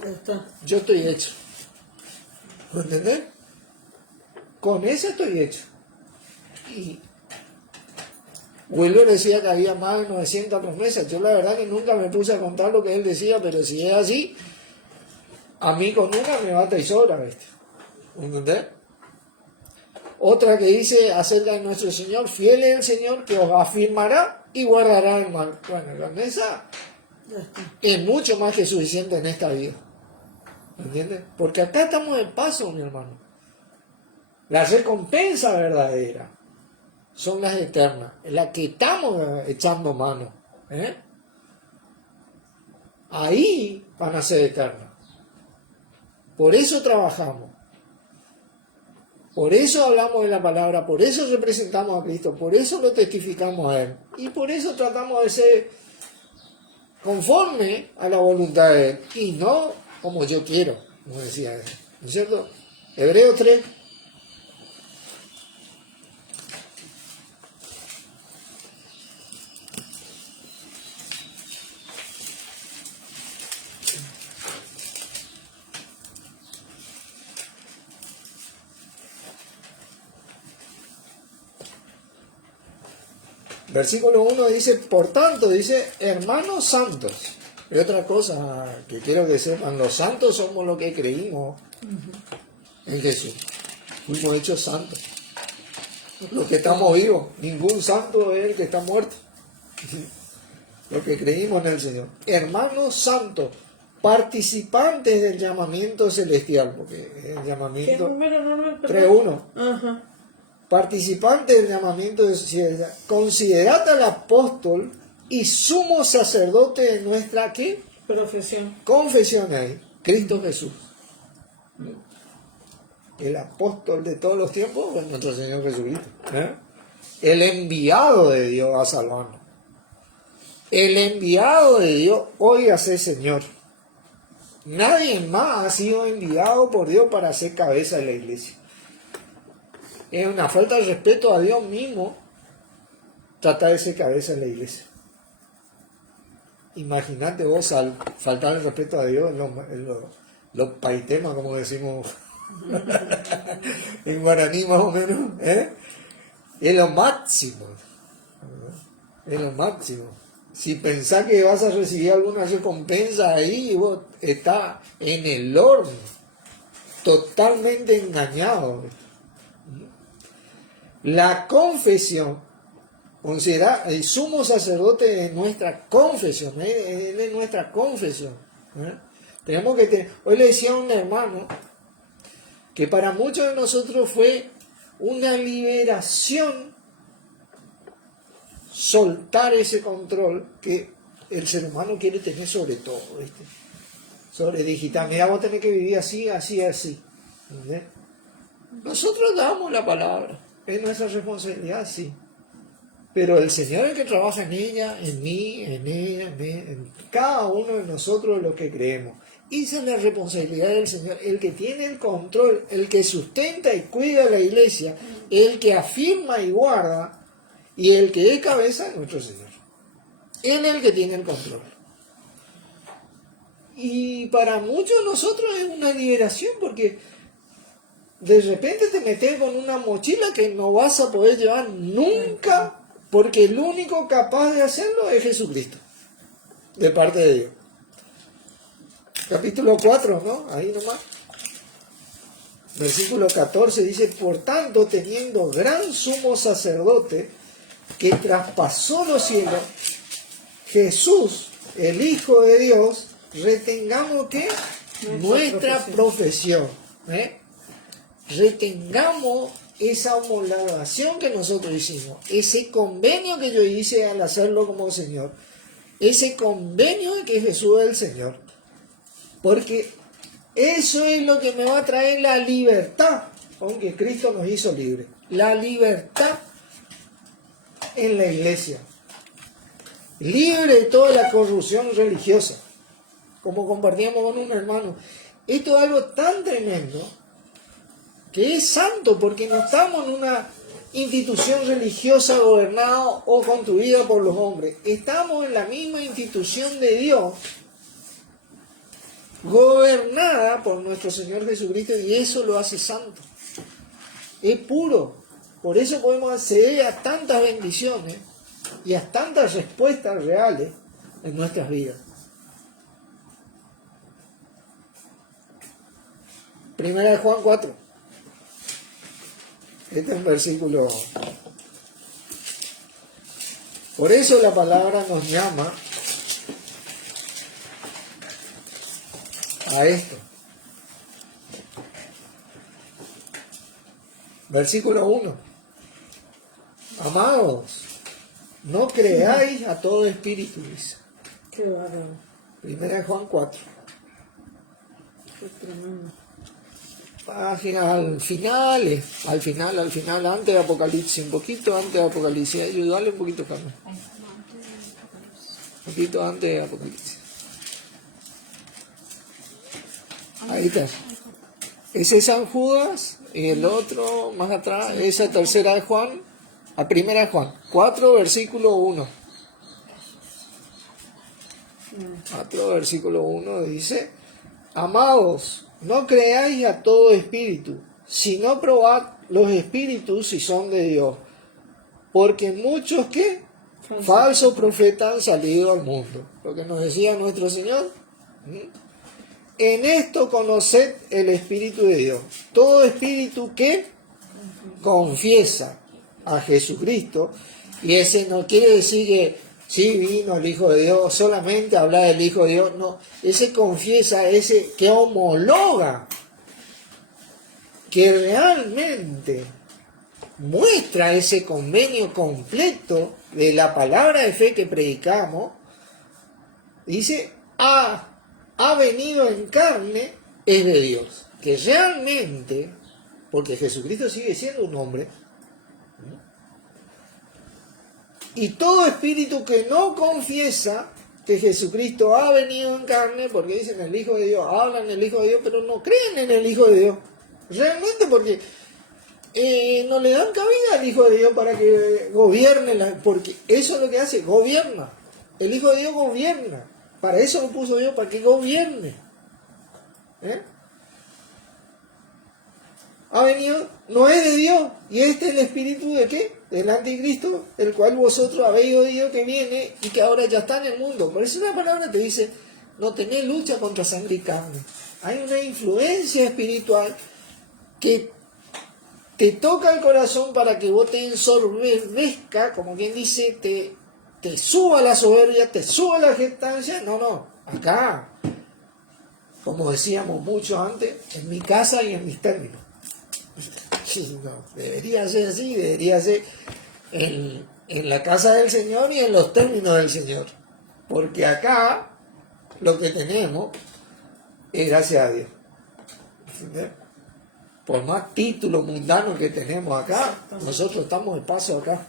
Ya está. yo estoy hecho. ¿Me entendés? Con esa estoy hecho. Y Wilber decía que había más de 900 promesas. Yo la verdad que nunca me puse a contar lo que él decía, pero si es así, a mí con una me basta y sobra, ¿viste? ¿Entendés? Otra que dice acerca de nuestro Señor: fiel es el Señor que os afirmará y guardará el mal. Bueno, con esa Ya está. es mucho más que suficiente en esta vida. ¿Entiendes? Porque acá estamos de paso, mi hermano. La recompensa verdadera son las eternas, las que estamos echando mano. Ahí van a ser eternas. Por eso trabajamos. Por eso hablamos de la palabra, por eso representamos a Cristo, por eso lo testificamos a Él. Y por eso tratamos de ser conforme a la voluntad de Él y no como yo quiero, como decía Él. ¿No es cierto? Hebreos 3. Versículo 1 dice: por tanto, dice, hermanos santos. Y otra cosa que quiero que sepan: los santos somos los que creímos en Jesús. Fuimos hechos santos. Los que estamos vivos. Ningún santo es el que está muerto. Los que creímos en el Señor. Hermanos santos, participantes del llamamiento celestial. Porque el ¿Qué llamamiento número, Norman? Perdón. 3.1. Ajá. Participante del llamamiento de sociedad, considerad al apóstol y sumo sacerdote de nuestra ¿qué? Profesión. Confesión ahí, Cristo Jesús. El apóstol de todos los tiempos es nuestro Señor Jesucristo. El enviado de Dios a salvarnos. El enviado de Dios hoy a ser Señor. Nadie más ha sido enviado por Dios para ser cabeza de la iglesia. Es una falta de respeto a Dios mismo tratar de ser cabeza de la iglesia. Imagínate vos faltar el respeto a Dios en los paitemas, como decimos en guaraní más o menos. Es lo máximo. Es lo máximo. Si pensás que vas a recibir alguna recompensa ahí, vos estás en el horno, totalmente engañado. La confesión, considera el sumo sacerdote de nuestra confesión, de nuestra confesión. Tenemos que tener, hoy le decía a un hermano que para muchos de nosotros fue una liberación soltar ese control que el ser humano quiere tener sobre todo, ¿viste? Sobre digital. Mira, vos tenés que vivir así, así, así. ¿Entendés? Nosotros damos la palabra. Es nuestra responsabilidad, sí. Pero el Señor es el que trabaja en ella, en mí, en ella, en cada uno de nosotros los que creemos. Y esa es la responsabilidad del Señor. El que tiene el control, el que sustenta y cuida la iglesia, el que afirma y guarda, y el que es cabeza es nuestro Señor. Él es el que tiene el control. Y para muchos de nosotros es una liberación, porque de repente te metes con una mochila que no vas a poder llevar nunca, porque el único capaz de hacerlo es Jesucristo, de parte de Dios. Capítulo 4, ¿no? Ahí nomás. Versículo 14 dice: por tanto, teniendo gran sumo sacerdote que traspasó los cielos, Jesús, el Hijo de Dios, retengamos ¿qué? Nuestra profesión. Retengamos esa homologación que nosotros hicimos, ese convenio que yo hice al hacerlo como Señor, ese convenio de que Jesús es el Señor, porque eso es lo que me va a traer la libertad, aunque Cristo nos hizo libres, la libertad en la iglesia, libre de toda la corrupción religiosa, como compartíamos con un hermano. Esto es algo tan tremendo, que es santo, porque no estamos en una institución religiosa gobernada o construida por los hombres. Estamos en la misma institución de Dios, gobernada por nuestro Señor Jesucristo, y eso lo hace santo. Es puro. Por eso podemos acceder a tantas bendiciones y a tantas respuestas reales en nuestras vidas. Primera de Juan 4. Este es un versículo. Por eso la palabra nos llama a esto. Versículo 1. Amados, no creáis a todo espíritu, dice. Qué bárbaro. Primera de Juan 4. Qué tremendo. Página al final, antes de Apocalipsis, un poquito antes de Apocalipsis. Ayúdale un poquito, Carmen. Un poquito antes de Apocalipsis. Ahí está. Ese es San Judas y el otro más atrás, esa tercera de Juan, a primera de Juan, 4 versículo 1. 4 versículo 1 dice: amados, no creáis a todo espíritu, sino probad los espíritus si son de Dios, porque muchos que falsos profetas han salido al mundo. Lo que nos decía nuestro Señor. En esto conoced el Espíritu de Dios. Todo espíritu que confiesa a Jesucristo, y ese no quiere decir que sí vino el Hijo de Dios, solamente hablar del Hijo de Dios, no, ese confiesa, ese que homologa, que realmente muestra ese convenio completo de la palabra de fe que predicamos, dice, ha venido en carne, es de Dios. Que realmente, porque Jesucristo sigue siendo un hombre, y todo espíritu que no confiesa que Jesucristo ha venido en carne, porque dicen el Hijo de Dios, hablan del Hijo de Dios, pero no creen en el Hijo de Dios. Realmente porque no le dan cabida al Hijo de Dios para que gobierne, porque eso es lo que hace, gobierna. El Hijo de Dios gobierna. Para eso lo puso Dios, para que gobierne. Ha venido, no es de Dios, y este es el espíritu de ¿qué? Del anticristo, el cual vosotros habéis oído que viene y que ahora ya está en el mundo. Por eso la palabra te dice, no tenés lucha contra sangre y carne. Hay una influencia espiritual que te toca el corazón para que vos te ensoberbezca, como quien dice, te suba la soberbia, te suba la jactancia. No, acá, como decíamos mucho antes, en mi casa y en mis términos. Sí, no, debería ser así, debería ser en la casa del Señor y en los términos del Señor. Porque acá lo que tenemos es gracias a Dios. ¿Entendés? Por más títulos mundanos que tenemos acá, nosotros estamos de paso acá.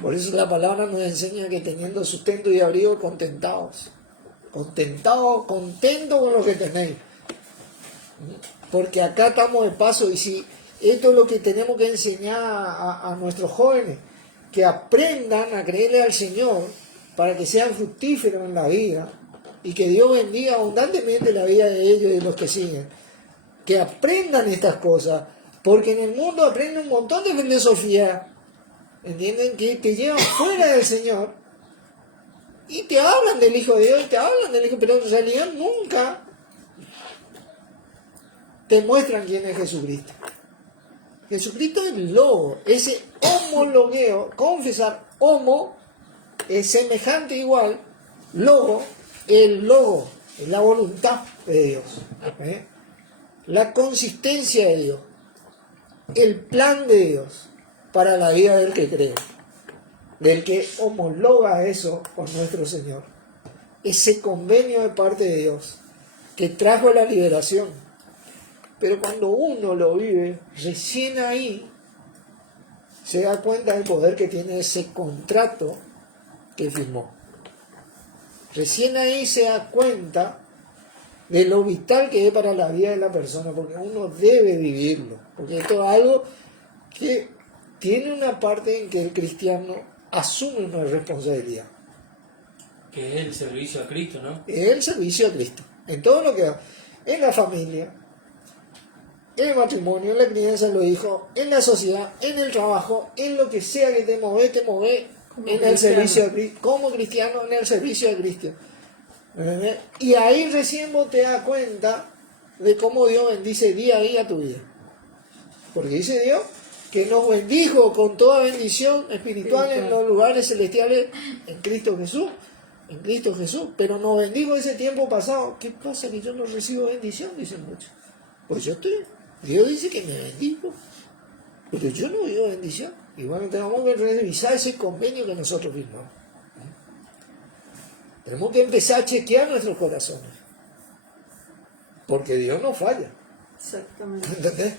Por eso la palabra nos enseña que teniendo sustento y abrigo, contentos con lo que tenéis. Porque acá estamos de paso, y si esto es lo que tenemos que enseñar a nuestros jóvenes, que aprendan a creerle al Señor para que sean fructíferos en la vida y que Dios bendiga abundantemente la vida de ellos y de los que siguen. Que aprendan estas cosas, porque en el mundo aprenden un montón de filosofía, ¿entienden? Que te llevan fuera del Señor y te hablan del Hijo de Dios, pero en realidad nunca te muestran quién es Jesucristo. Jesucristo es el logo, ese homologueo, confesar, homo es semejante igual, logo, el logo, es la voluntad de Dios, la consistencia de Dios. el plan de Dios para la vida del que cree, del que homologa eso con nuestro Señor. Ese convenio de parte de Dios que trajo la liberación. Pero cuando uno lo vive, recién ahí se da cuenta del poder que tiene ese contrato que firmó. Recién ahí se da cuenta de lo vital que es para la vida de la persona, porque uno debe vivirlo, porque esto es algo que tiene una parte en que el cristiano asume una responsabilidad. Que es el servicio a Cristo, ¿no? Es el servicio a Cristo, en todo lo que haga, en la familia, en el matrimonio, en la crianza de los hijos, en la sociedad, en el trabajo, en lo que sea que te mueve en el servicio a Cristo, como cristiano, en el servicio a Cristo. ¿Entendés? Y ahí recién vos te das cuenta de cómo Dios bendice día a día tu vida. Porque dice Dios que nos bendijo con toda bendición espiritual en los lugares celestiales en Cristo Jesús, pero nos bendijo ese tiempo pasado. ¿Qué pasa que yo no recibo bendición? Dicen muchos. Pues Dios dice que me bendijo, pero yo no vivo bendición. Y bueno, tenemos que revisar ese convenio que nosotros firmamos. Tenemos que empezar a chequear nuestros corazones, porque Dios no falla. Exactamente. ¿Entendés?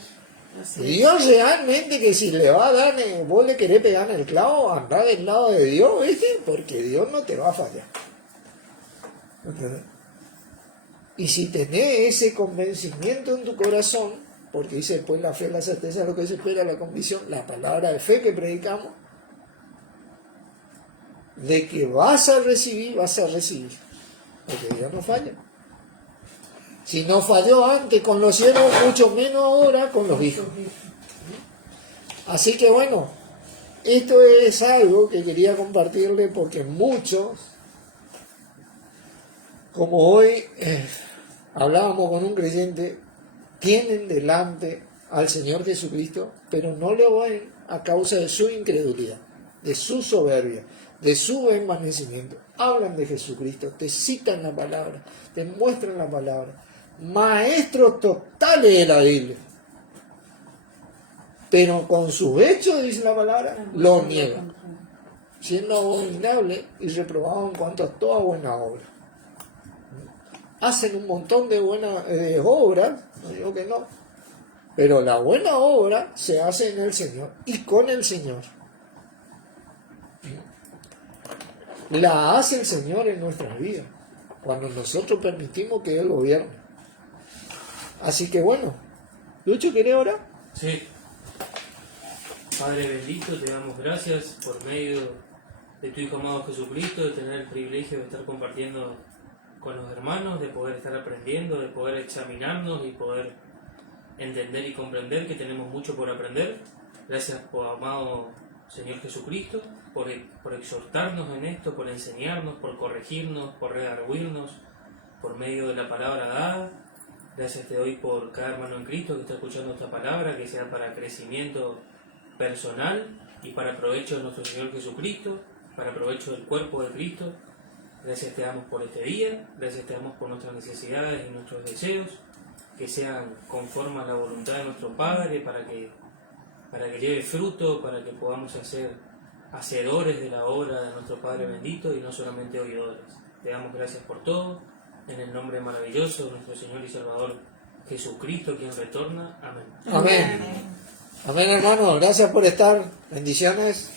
Así es. Dios realmente que si le va a dar, vos le querés pegar en el clavo, andá del lado de Dios, ¿viste? Porque Dios no te va a fallar. ¿Entendés? Y si tenés ese convencimiento en tu corazón, porque dice después la fe, la certeza, lo que se espera, la convicción, la palabra de fe que predicamos, de que vas a recibir, porque Dios no falla. Si no falló antes con los siervos, mucho menos ahora con los hijos. Así que bueno, esto es algo que quería compartirle porque muchos, como hoy hablábamos con un creyente, tienen delante al Señor Jesucristo, pero no lo ven a causa de su incredulidad, de su soberbia, de su envanecimiento. Hablan de Jesucristo, te citan la palabra, te muestran la palabra, maestros totales de la Biblia, pero con sus hechos, dice la palabra, lo niegan, siendo abominable y reprobado en cuanto a toda buena obra. Hacen un montón de buenas obras, no digo que no, pero la buena obra se hace en el Señor y con el Señor. La hace el Señor en nuestras vidas, cuando nosotros permitimos que Él gobierne. Así que bueno, Lucho, ¿querés orar? Sí. Padre bendito, te damos gracias por medio de tu Hijo amado Jesucristo, de tener el privilegio de estar compartiendo con los hermanos, de poder estar aprendiendo, de poder examinarnos y poder entender y comprender que tenemos mucho por aprender. Gracias, por amado Señor Jesucristo, por exhortarnos en esto, por enseñarnos, por corregirnos, por redarguirnos por medio de la palabra dada. Gracias te doy por cada hermano en Cristo que está escuchando esta palabra, que sea para crecimiento personal y para provecho de nuestro Señor Jesucristo, para provecho del cuerpo de Cristo. Gracias te damos por este día, gracias te damos por nuestras necesidades y nuestros deseos, que sean conformes a la voluntad de nuestro Padre, para que lleve fruto, para que podamos ser hacedores de la obra de nuestro Padre bendito y no solamente oidores. Te damos gracias por todo, en el nombre maravilloso de nuestro Señor y Salvador Jesucristo, quien retorna. Amén. Amén. Amén, hermano. Gracias por estar. Bendiciones.